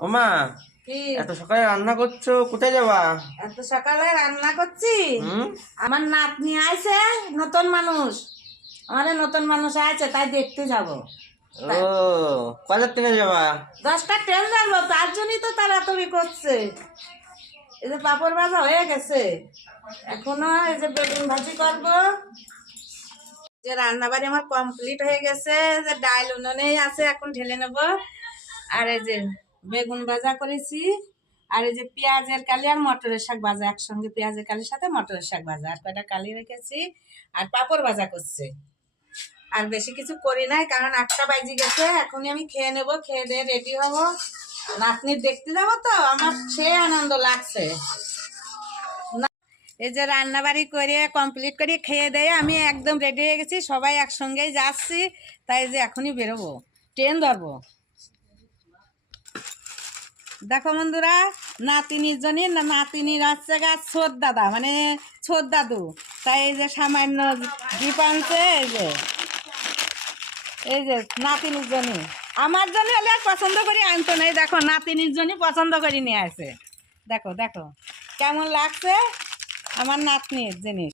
ওমা, কি এত সকালে রান্না করছো, কোথায় যাবা? এত সকালে রান্না করছি? হুম। আমার নাতনি আছে, নতুন মানুষ। আমাদের নতুন মানুষ আছে, তাই দেখতে যাব। ও, কয়টার ট্রেনে যাবা? 10টা ট্রেন যাবো, তার জন্যই তো তাড়াতাড়ি করছে। এই যে পাপড় ভাজা হয়ে গেছে, এখনো এই যে বেগুন ভাজি করবো। যে রান্না বাড়ি আমার কমপ্লিট হয়ে গেছে, যে ডাল উনুনেই আছে, এখন ঢেলে নেব। আর এই যে বেগুন ভাজা করেছি, আর এই যে পেঁয়াজের কালি আর মটরের শাক ভাজা একসঙ্গে, পেঁয়াজের কালির সাথে মটরের শাক ভাজা, আর কয়টা কালি রেখেছি, আর পাঁপড় ভাজা করছে। আর বেশি কিছু করি নাই, কারণ 8টা বাজে গেছে। এখনই আমি খেয়ে নেব, খেয়ে দিয়ে রেডি হব, নাতনির দেখতে যাবো। তো আমার সে আনন্দ লাগছে। এই যে রান্না বাড়ি করে কমপ্লিট করে খেয়ে দিয়ে আমি একদম রেডি হয়ে গেছি, সবাই একসঙ্গেই যাচ্ছি। তাই যে এখনই বেরোবো, ট্রেন ধরবো। দেখো বন্ধুরা, নাতিনির জন্য নাতিনির হচ্ছে গা ছোট দাদা, মানে ছোট দাদু। তাই এই যে সামান্য গিফট আনছে, এই যে নাতিনির জন্য। আমার জন্য হলে আর পছন্দ করি আনতো না, এই দেখো নাতিনির জন্য পছন্দ করে নিয়ে আসে। দেখো দেখো কেমন লাগছে আমার নাতনির জিনিস।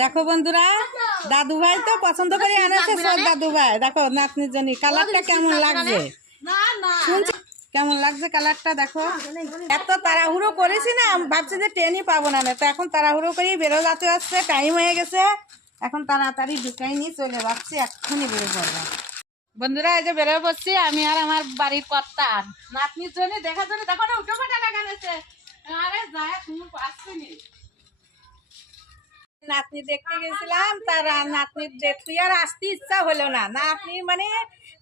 দেখো বন্ধুরা, দাদু ভাই তো পছন্দ করে আনেছে, সব দাদু ভাই। দেখো নাতনির জন্য কালারটা কেমন লাগছে, শুনছি কেমন লাগছে কালারটা। দেখো এত তাড়াহুড়ো করেছি না, ভাবছি যে ট্রেনই পাবো না, তো এখন তাড়াহুড়ো করেই বেরো যাতে আসছে, টাইম হয়ে গেছে। এখন তাড়াতাড়ি ঢুকাই নিয়ে চলে যাচ্ছি, এক্ষুনি বেরো যাবো। বন্ধুরা, এই যে বেরো পড়ছি আমি আর আমার বাড়ির কর্তা। নাতনির জন্য দেখার জন্য দেখো না, উঠে পাঠা লাগানেছে। আরে যায় তুমি পাচ্ছি নাতনি দেখতে গেছিলাম, তার নাতনি দেখতে আর আসতে ইচ্ছা হলো না। নাতনি মানে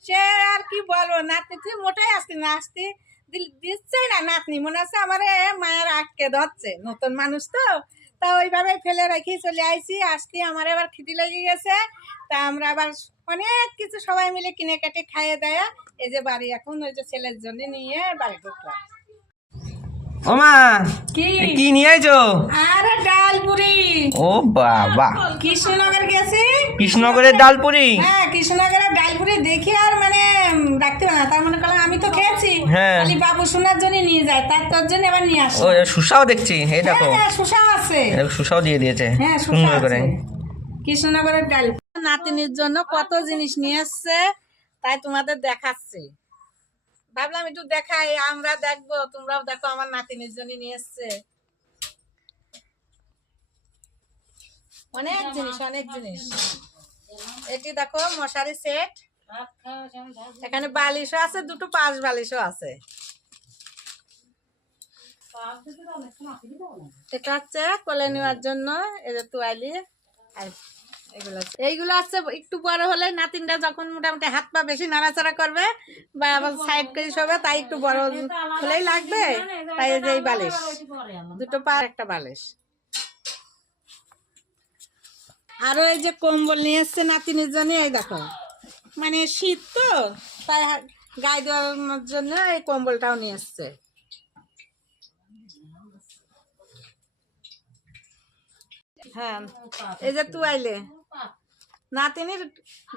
সে আর কি বলবো, নাতনি তুই মোটাই আসতি না, আসতে দিচ্ছে না। নাতনি মনে হচ্ছে আমার মায়ের আটকে ধরছে, নতুন মানুষ তো। তা ওইভাবে ফেলে রেখে চলে আইছি। আসতে আমার আবার খিদে লেগে গেছে, তা আমরা আবার অনেক কিছু সবাই মিলে কিনে কেটে খাইয়ে দেয়া এই যে বাড়ি এখন ওই যে ছেলের জন্য নিয়ে বাড়ি ঢুকলাম। ওমা, কি কি নিয়ে আইছো? আরে ডাল পুরি। ও বাবা, কৃষ্ণনগর গেছি। কৃষ্ণনগরের ডাল পুরি? হ্যাঁ, কৃষ্ণনগরের ডাল পুরি দেখি আর মানে রাখতে পারে না। তার মনে করলাম আমি তো খেয়েছি, হ্যাঁ। খালি বাবু শোনার জন্য নিয়ে যায়, তার তোর জন্য এবার নিয়ে আসো। ও, সুসাও দেখছি, এই দেখো। হ্যাঁ, শসা আছে। সুসাও দিয়ে দিয়েছে, হ্যাঁ, শসা সুন্দর করে। আছে। কৃষ্ণনগরের ডাল নাতিনির জন্য কত জিনিস নিয়ে এসছে, তাই তোমাদের দেখাচ্ছি। ভাবলাম একটু দেখাই, আমরা দেখবো তোমরাও দেখো। আমার নাতিনির জন্য নিয়ে এসছে অনেক জিনিস, অনেক জিনিস। এটি দেখো মশারি সেট, এখানে বালিশও আছে, দুটো পাশ বালিশও আছে। এটা হচ্ছে কোলে নেওয়ার জন্য, এই যে তোয়ালি। আর এইগুলো আছে একটু বড় হলে নাতিনটা যখন মোটামুটি হাত পা বেশি নাড়াচাড়া করবে বা আবার সাইড করে শোবে, তাই একটু বড় হলেই লাগবে। তাই এই যে এই বালিশ, দুটো পা একটা বালিশ। আরো এই যে কম্বল নিয়ে এসছে নাতিনের জন্য, এই দেখো মানে শীত তো, তাই গায়ে দেওয়ার জন্য এই কম্বলটাও নিয়ে এসছে। হ্যাঁ, এই যে তুয়াইলে নাতিনের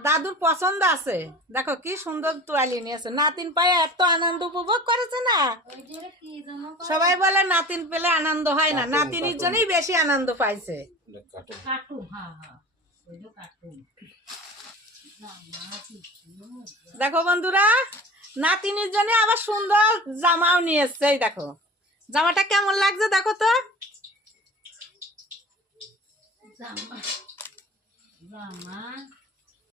দাদুর পছন্দ আছে। দেখো কি সুন্দর তোয়ালি নিয়েছে, নাতিন পায়ে এত আনন্দ উপভোগ করেছে না। সবাই বলে নাতিন পেলে আনন্দ হয় না, নাতিনির জন্যই বেশি আনন্দ পাইছে। দেখো বন্ধুরা, নাতিনির জন্য আবার সুন্দর জামাও নিয়ে এসছে। এই দেখো জামাটা কেমন লাগছে, দেখো তো। জামা